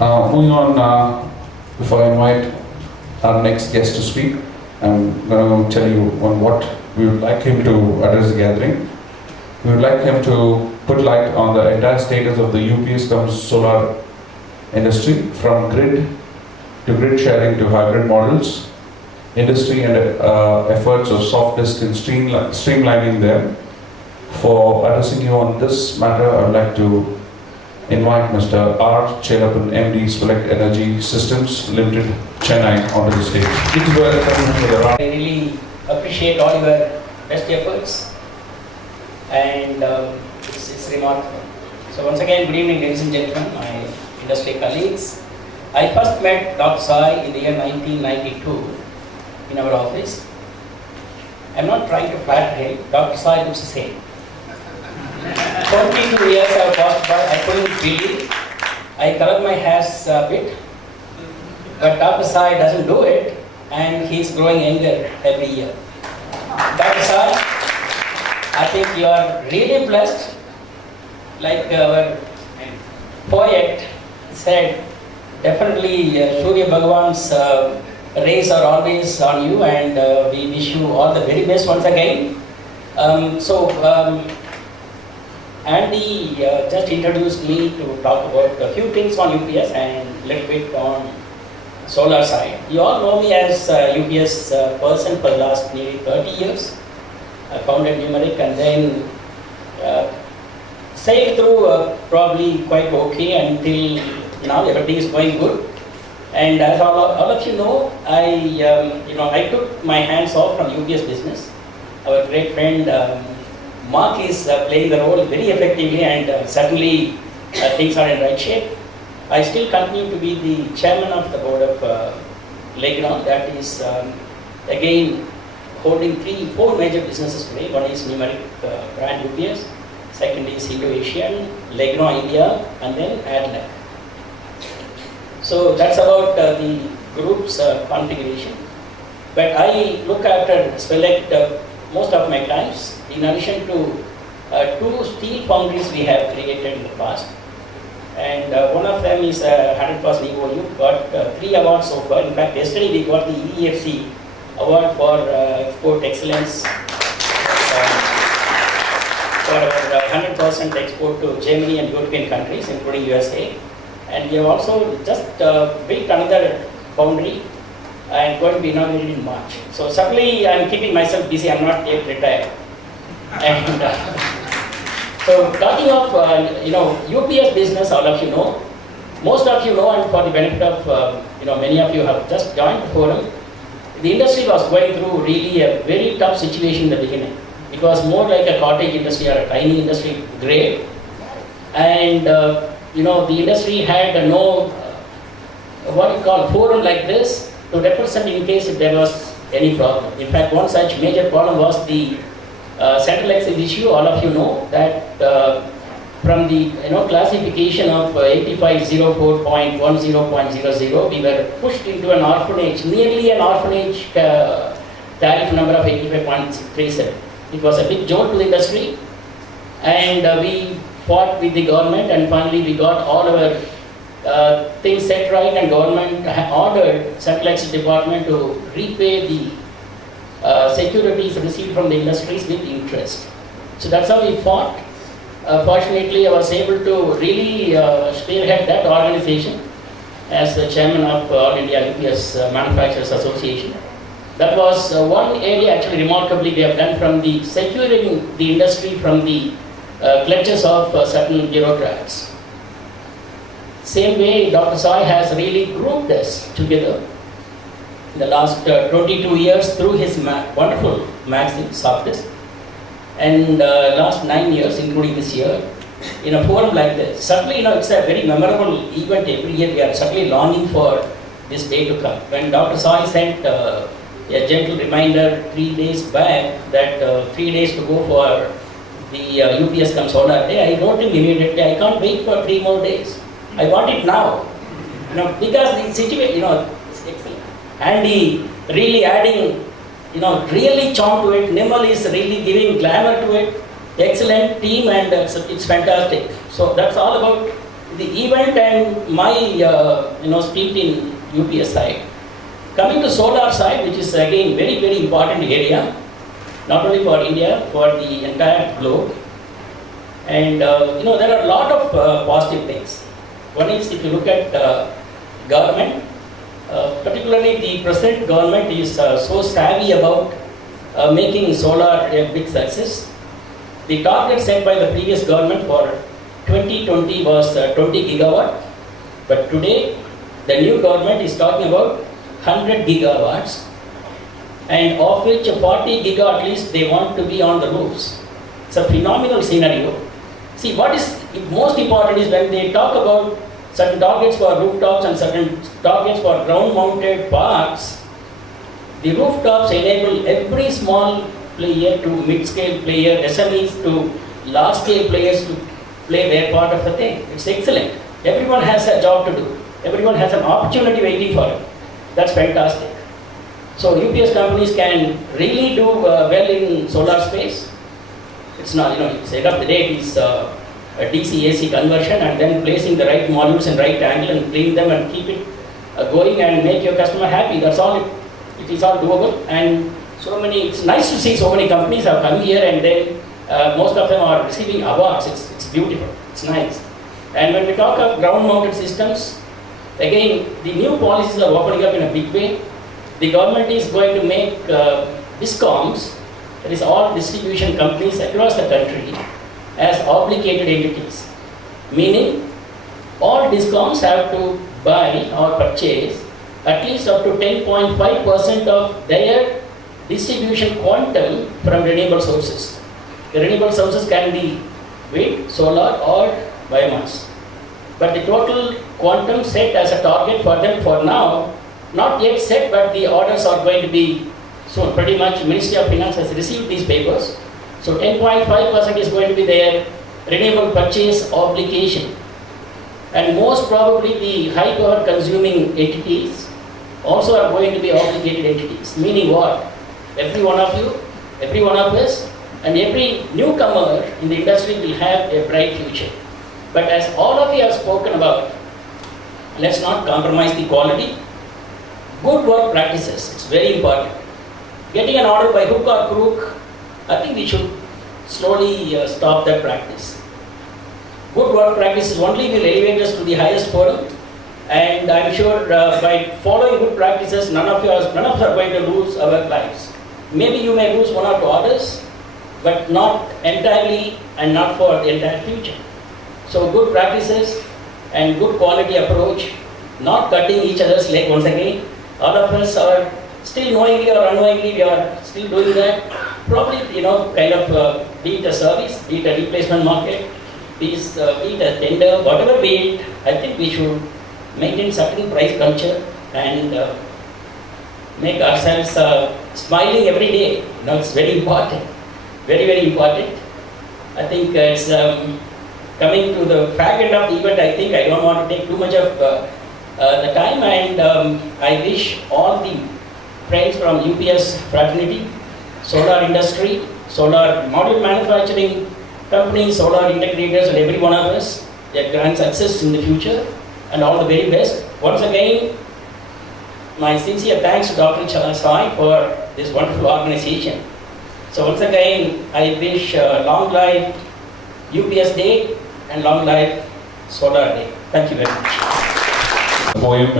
Moving on, before I invite our next guest to speak, I'm going to tell you on what we would like him to address the gathering. We would like him to put light on the entire status of the UPS comes solar industry, from grid to grid sharing to hybrid models, industry and efforts of soft disk and streamlining them. For addressing you on this matter, I would like to invite Mr. R. Chellappan, MD, Select Energy Systems Limited, Chennai, onto the stage. Please welcome him to the round. I really appreciate all your best efforts, and it's remarkable. So once again, good evening, ladies and gentlemen, my industry colleagues. I first met Dr. Sai in the year 1992 in our office. I'm not trying to flatter him. Dr. Sai looks the same. 22 years have passed by, I couldn't believe. I colored my hairs a bit, but Dr. Sai doesn't do it, and he's growing younger every year. Dr. Sai, I think you are really blessed. Like our poet said, definitely Surya Bhagavan's rays are always on you, and we wish you all the very best once again. Andy just introduced me to talk about a few things on UPS and a little bit on solar side. You all know me as a UPS person for the last nearly 30 years. I founded Numeric and then sailed through probably quite okay until now. Everything is going good. And as all of you know, I took my hands off from UPS business. Our great friend Mark is playing the role very effectively, and certainly things are in right shape. I still continue to be the chairman of the board of Legrand, that is again holding four major businesses today. One is Numeric brand UPS, second is Indo-Asian, Legrand India, and then Adlac. So that's about the group's configuration. But I look after Select most of my times. In addition to two steel foundries we have created in the past, and one of them is 100% EOU, got 3 awards so far. In fact, yesterday we got the EEFC award for export excellence for our 100% export to Germany and European countries, including USA. And we have also just built another foundry and going to be inaugurated in March. So certainly I am keeping myself busy. I am not yet retired. And so talking of UPS business, all of you know, most of you know, and for the benefit of many of you have just joined the forum, the industry was going through really a very tough situation in the beginning. It was more like a cottage industry or a tiny industry grade, and the industry had no forum like this to represent in case if there was any problem. In fact, one such major problem was the central access issue. All of you know that from the classification of 8504.10.00, we were pushed into an orphanage, nearly an orphanage tariff number of 85.37. It was a big jolt to the industry, and we fought with the government, and finally we got all our things set right, and government ordered Central Access Department to repay the securities received from the industries with interest. So that's how we fought. Fortunately, I was able to really spearhead that organization as the chairman of All India UPS Manufacturers Association. That was one area actually remarkably we have done, from the securing the industry from the clutches of certain bureaucrats. Same way, Dr. Sai has really grouped us together in the last 22 years through his wonderful magazine, Softest, and last 9 years, including this year, in a forum like this. Certainly, it's a very memorable event every year. We are certainly longing for this day to come. When Dr. Sai sent a gentle reminder 3 days back that 3 days to go for the UPS Come Solar Day, I wrote him immediately, I can't wait for 3 more days. I want it now. Because the situation, it's excellent. And he really adding, really charm to it. Nimal is really giving glamour to it. Excellent team, and it's fantastic. So that's all about the event and my stint in UPS side. Coming to solar side, which is again very important area, not only for India, for the entire globe. And there are a lot of positive things. One is, if you look at government, particularly the present government is so savvy about making solar a big success. The target set by the previous government for 2020 was 20 gigawatt, but today the new government is talking about 100 gigawatts, and of which 40 giga at least they want to be on the roofs. It's a phenomenal scenario. See, what is most important is when they talk about certain targets for rooftops and certain targets for ground-mounted parks, the rooftops enable every small player to mid-scale player, SMEs to large-scale players to play their part of the thing. It's excellent. Everyone has a job to do. Everyone has an opportunity waiting for it. That's fantastic. So UPS companies can really do well in solar space. It's not, it's end of the day, it is a DC-AC conversion and then placing the right modules in right angle and clean them and keep it going and make your customer happy. That's all it is all doable. And it's nice to see so many companies have come here and then most of them are receiving awards. It's beautiful, it's nice. And when we talk of ground-mounted systems, again, the new policies are opening up in a big way. The government is going to make DISCOMs, that is all distribution companies across the country, as obligated entities. Meaning, all DISCOMs have to buy or purchase at least up to 10.5% of their distribution quantum from renewable sources. The renewable sources can be wind, solar or biomass. But the total quantum set as a target for them for now, not yet set, but the orders are going to be soon. Pretty much Ministry of Finance has received these papers. So 10.5% is going to be their renewable purchase obligation. And most probably the high power consuming entities also are going to be obligated entities. Meaning what? Every one of you, every one of us, and every newcomer in the industry will have a bright future. But as all of you have spoken about, let's not compromise the quality. Good work practices, it's very important. Getting an order by hook or crook, I think we should slowly stop that practice. Good work practices only will elevate us to the highest forum, and I'm sure by following good practices, none of us are going to lose our lives. Maybe you may lose one or two orders, but not entirely and not for the entire future. So good practices and good quality approach, not cutting each other's leg once again. All of us are still knowingly or unknowingly, we are still doing that. Probably, kind of be it a service, be it a replacement market, be it a tender, whatever be it, I think we should maintain certain price culture and make ourselves smiling every day. It's very important, very important. I think it's coming to the fag end of the event. I think I don't want to take too much of the time, and I wish all the friends from UPS fraternity, solar industry, solar module manufacturing companies, solar integrators, and every one of us a grand success in the future and all the very best. Once again, my sincere thanks to Dr. Chellappan for this wonderful organization. So once again, I wish long life UPS Day and long life Solar Day. Thank you very much. The poem